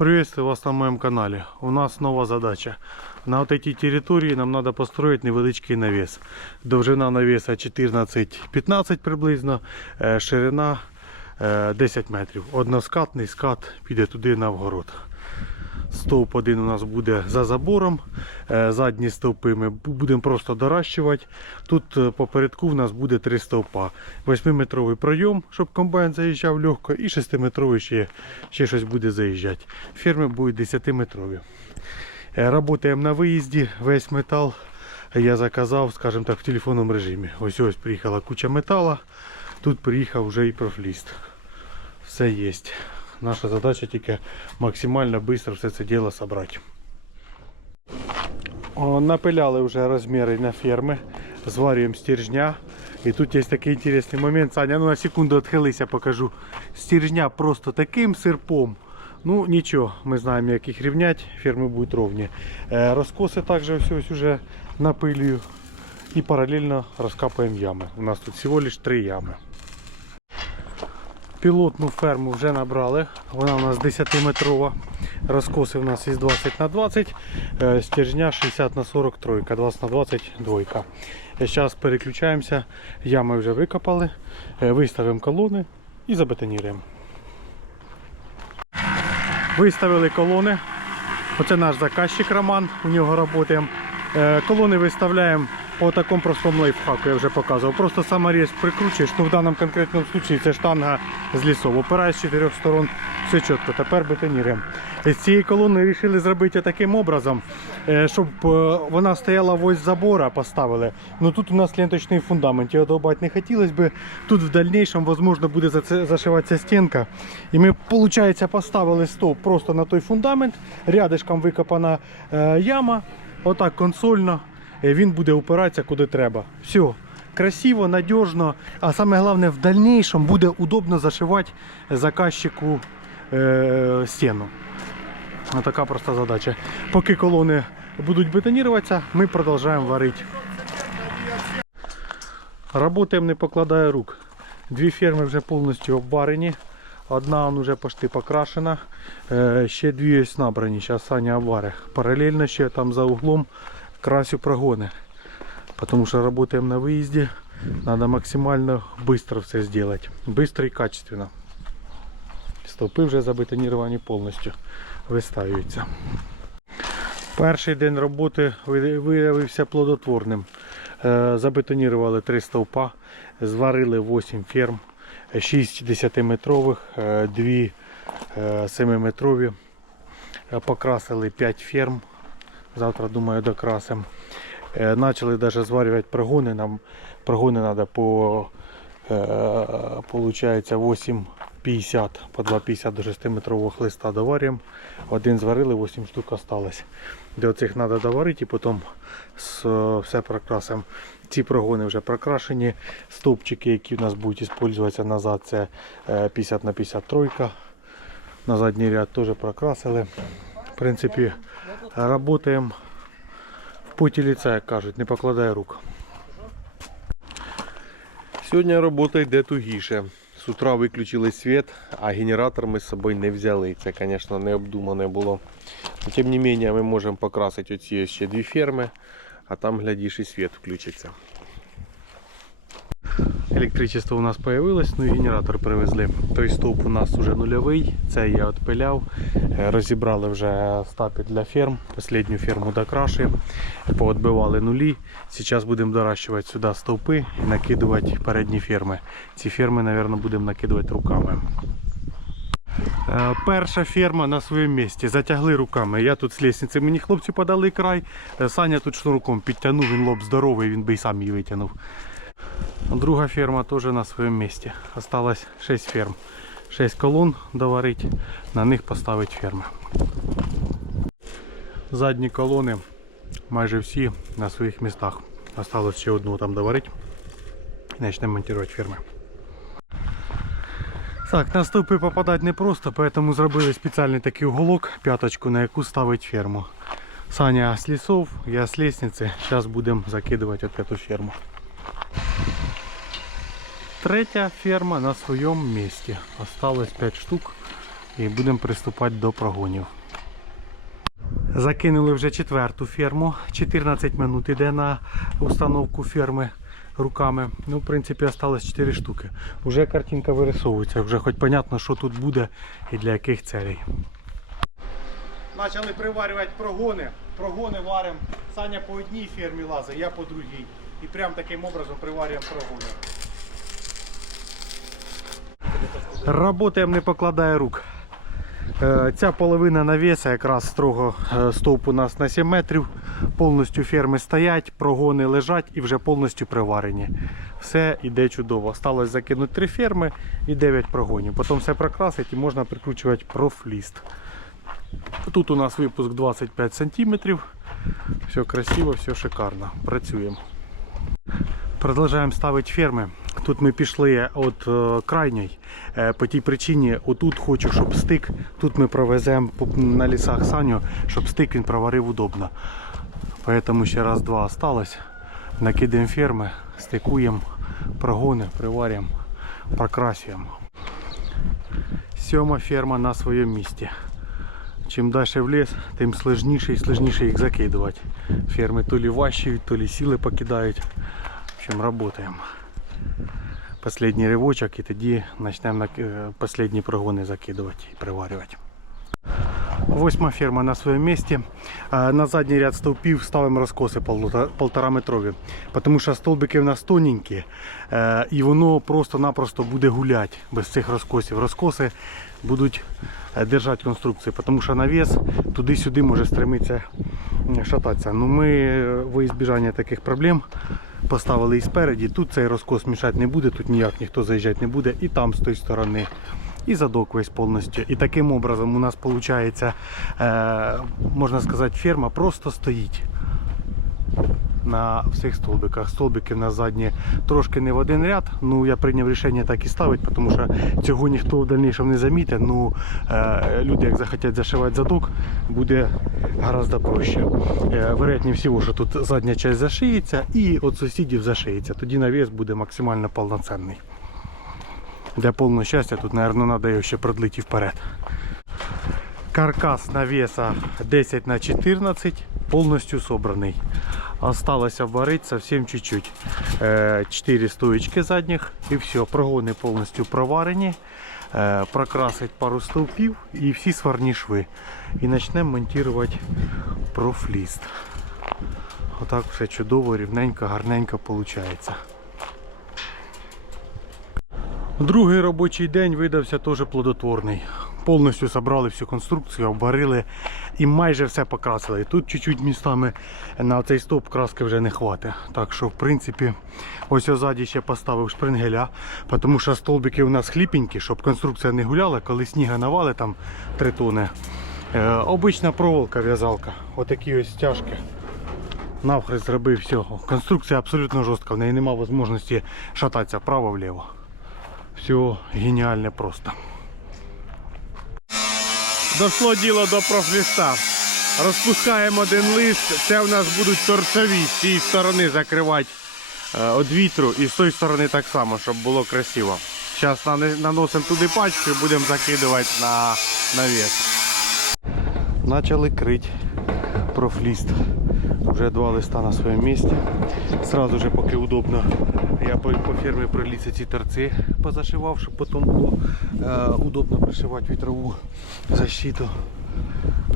Приветствую вас на моем канале. У нас нова задача. На вот этой территории нам надо построить невеличкий навес. Довжина навеса 14-15 приблизно, е, ширина е, 10 метрів. Односкатний скат піде туди на вгород. Стовп один у нас буде за забором. е, Задні стовпи ми будемо просто доращувати. Тут е, попередку в нас буде три стовпа. 8-метровий пройом, щоб комбайн заїжджав легко, і 6-метровий ще, ще щось буде заїжджати. Ферми будуть 10-метрові. Е, Работаємо на виїзді, весь метал я заказав, скажімо так, в телефонному режимі. Ось ось приїхала куча метала. Тут приїхав вже і профліст. Все є. Наша задача тільки максимально швидко все це діло зібрати. Напиляли вже розміри на ферми, зварюємо стержня. І тут є такий інтересний момент. Саня, ну на секунду відхилися, покажу. Стержня просто таким серпом. Ну нічого, ми знаємо, як їх рівняти, ферми будуть ровні. Е, розкоси також ось ось уже напилюю. І паралельно розкапуємо ями. У нас тут всього лише три ями. Пілотну ферму вже набрали. Вона у нас 10-метрова. Розкоси у нас із 20 на 20, е, стержня 60 на 40 тройка, 20 на 20 двойка. Зараз переключаємося. Ями вже викопали, е, виставимо колони і забетоніруємо. Виставили колони. Оце наш заказчик Роман, у нього працюємо. Е, Колони виставляємо по такому простому лайфхаку, я вже показував. Просто саморіз прикручуєш, ну в даному конкретному випадку це штанга з лісов. Опираєш з чотирьох сторон, все чітко. Тепер бетоніруємо. З цієї колони вирішили зробити таким образом, е, щоб е, вона стояла ось забора, поставили. Ну тут у нас ленточний фундамент, його довбати не хотілося б. Тут в дальнейшем, можливо, буде зашиватися стінка. І ми, виходить, поставили стовп просто на той фундамент, рядишком викопана е, яма, отак консольно. Е, Він буде упиратися куди треба. Все. Красиво, надіжно, а саме головне, в дальнейшем буде удобно зашивати заказчику е, стіну. Така проста задача. Поки колони будуть бетонуватися, ми продовжуємо варити. Работаємо не покладає рук. Дві ферми вже повністю обварені. Одна вже почти покрашена. Е, ще дві ось набрані. Зараз Саня обваре. Паралельно ще там за углом красю прогони. Потому що работаем на выезде. Надо максимально быстро все сделать. Быстро и качественно. Стовпи вже забетоніровані повністю. Виставляються. Перший день роботи ви- виявився плодотворним. Е, Забетонірували три стовпа, зварили 8 ферм, 6 10-метрових, 2 7-метрові. Е, Покрасили 5 ферм. Завтра, думаю, докрасимо. Е, Начали даже зварювати прогони. Нам прогони треба по е, получається 8,50 по 2,50 до 6 метрового листа доварюємо. Один зварили, 8 штук осталось. До цих треба доварити і потім все прокрасимо. Ці прогони вже прокрашені. Стовпчики, які у нас будуть використовуватися назад, це е, 50 на 50 тройка. На задній ряд теж прокрасили. В принципі, працюємо в поте ліця, як кажуть, не покладає рук. Сьогодні робота йде тугіше. З утра виключили світ, а генератор ми з собою не взяли. Це, звісно, не обдумане було. Но, Тим не менше, ми можемо покрасити оці ще дві ферми, а там, глядиш, і світ включиться. Електричество у нас появилось, ну і генератор привезли. Той стовп у нас вже нульовий, це я відпиляв. Е, Розібрали вже стапи для ферм. Останню ферму докрашуємо. Поотбивали нулі. Зараз будемо доращувати сюди стовпи і накидувати передні ферми. Ці ферми, мабуть, будемо накидувати руками. Е, Перша ферма на своєму місці. Затягли руками. Я тут з лісниці. Мені хлопці подали край. Е, Саня тут шнурком підтягнув, він лоб здоровий, він би і сам її витягнув. Друга ферма теж на своєму місці. Осталось 6 ферм. 6 колон доварити, на них поставити ферми. Задні колони майже всі на своїх містах. Осталось ще одну там доварити. І почнемо монтувати ферми. Так, на стовпи попадати непросто, поэтому зробили спеціальний такий уголок, п'яточку, на яку ставить ферму. Саня з лісов, я з лісниці. Зараз будемо закидувати эту ферму. Третя ферма на своєму місці. Осталось 5 штук і будемо приступати до прогонів. Закинули вже четверту ферму. 14 минут іде на установку ферми руками. Ну, в принципі, осталось 4 штуки. Уже картинка вирисовується, вже хоч понятно, що тут буде і для яких целей. Почали приварювати прогони. Прогони варимо. Саня по одній фермі лазить, я по другій. І прям таким образом приварюємо прогони. Работаємо не покладає рук. Е, Ця половина навіса якраз строго е, стовп у нас на 7 метрів. Повністю ферми стоять, прогони лежать і вже повністю приварені. Все йде чудово. Осталось закинути 3 ферми і 9 прогонів. Потім все прокрасить і можна прикручувати профліст. Тут у нас випуск 25 см. Все красиво, все шикарно. Працюємо. Продовжуємо ставити ферми. Тут ми пішли від е, крайньої. Е, по тій причині, отут хочу, щоб стик, тут ми провеземо на лісах саню, щоб стик він проварив удобно. Поэтому ще раз-два осталось. Накидаємо ферми, стикуємо, прогони, приварюємо, прокрасюємо. Сьома ферма на своєму місці. Чим далі в ліс, тим сложніше і сложніше їх закидувати. Ферми то лі важчі, то лі сили покидають. Общем, работаем. Последний ривочок і тоді почнемо последні прогони закидувати і приварювати. Восьма ферма на своєму місці. На задній ряд стовпів ставимо розкоси полтораметрові. Тому що столбики в нас тоненькі е, і воно просто-напросто буде гуляти без цих розкосів. Розкоси будуть е, держати конструкцію, тому що навіс туди-сюди може стремитися шататися. Ну, ми е, во избіжання таких проблем поставили і спереді. Тут цей розкос мішати не буде, тут ніяк ніхто заїжджати не буде, і там з тої сторони. І задок весь повністю. І таким образом у нас виходить, е, можна сказати, ферма просто стоїть на всіх столбиках. Столбики на задні трошки не в один ряд. Ну я прийняв рішення так і ставити, тому що цього ніхто в дальнішому не замітить. Ну е, люди, як захотять зашивати задок, буде гораздо проще. Е, вероятніше всього, що тут задня частина зашиється і від сусідів зашиється. Тоді навіс буде максимально повноцінний. Для повного щастя тут, мабуть, треба його ще продлити вперед. Каркас навеса 10 на 14 повністю собраний. Осталось обварить совсем чуть-чуть. 4 стоечки задніх і все. Прогони повністю проварені. Е, Прокрасить пару стовпів і всі сварні шви. І почнемо монтувати профліст. Отак все чудово, рівненько, гарненько виходить. Другий робочий день видався теж плодотворний. Повністю зібрали всю конструкцію, обварили і майже все покрасили. Тут чуть-чуть містами на цей стовп краски вже не хватить. Так що, в принципі, ось озаді ще поставив шпрингеля, тому що столбики у нас хліпенькі, щоб конструкція не гуляла, коли сніга навали там 3 тони. Е, обична проволока в'язалка. Отакі ось стяжки. Навхрест зробив все. Конструкція абсолютно жорстка, в неї немає можливості шататися вправо-вліво. Все геніальне просто. Дошло діло до профліста. Розпускаємо один лист. Це у нас будуть торцеві з цієї сторони закривати е, від вітру і з тої сторони так само, щоб було красиво. Зараз наносимо туди пачку і будемо закидувати на навіс. Почали крити профліст. Вже два листа на своєму місці. Сразу же, поки удобно, я по, по фірмі приліці ці торці позашивав, щоб потім було е, удобно пришивати вітрову защиту.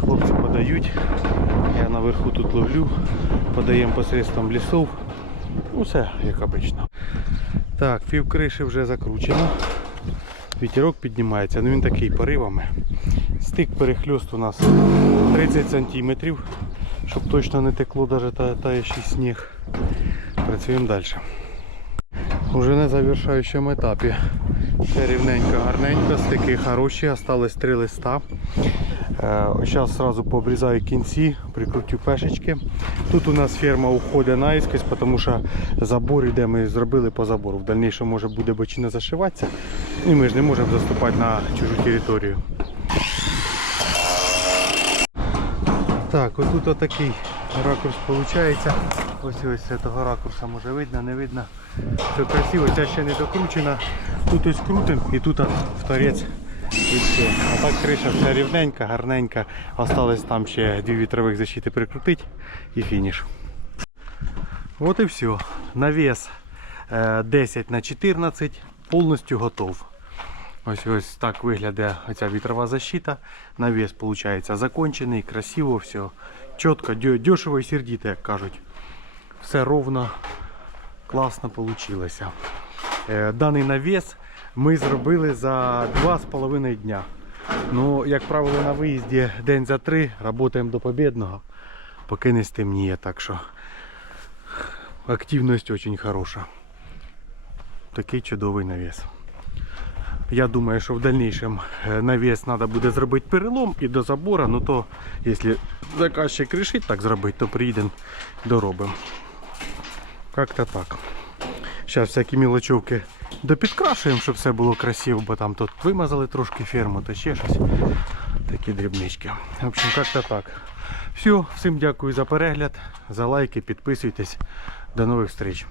Хлопці подають. Я наверху тут ловлю, подаємо посредством лісов. Ну, все як обично. Так, пів криші вже закручено. Вітерок піднімається, ну він такий поривами. Стик перехльост у нас 30 см, щоб точно не текло навіть та, таючий сніг. Працюємо далі. Уже на завершаючому етапі. Все рівненько, гарненько, стики хороші, осталось три листа. Зараз одразу пообрізаю кінці, прикрутю пешечки. Тут у нас ферма уходить наїскось, тому що забор іде, ми зробили по забору. В дальнішому може буде бочина зашиватися. І ми ж не можемо заступати на чужу територію. Так, отут отакий ракурс виходить. Ось ось з цього ракурсу може видно, не видно. Все красиво, ця ще не докручена. Тут ось крутим і тут в торець І все. А так криша вся рівненька, гарненька. Осталось там ще дві вітрових защити прикрутити і фініш. От і все. Навес е, 10 на 14 повністю готов. Ось ось так виглядає оця вітрова защита. Навес виходить закончений, красиво, все. Чітко, дешево і сердито, як кажуть. Все ровно, класно вийшло. Е, Даний навес ми зробили за 2,5 дня. Ну, як правило, на виїзді день за три, працюємо до побідного, поки не стемніє, так що активність дуже хороша. Такий чудовий навес. Я думаю, що в дальнейшем е, навес треба буде зробити перелом і до забора, ну то якщо заказчик рішить так зробити, то приїдемо доробимо. Как-то так. Зараз всякі мілочовки допідкрашуємо, щоб все було красиво, бо там тут вимазали трошки ферму, то ще щось. Такі дрібнички. В общем, как-то так. Все, всім дякую за перегляд, за лайки, підписуйтесь. До нових встреч.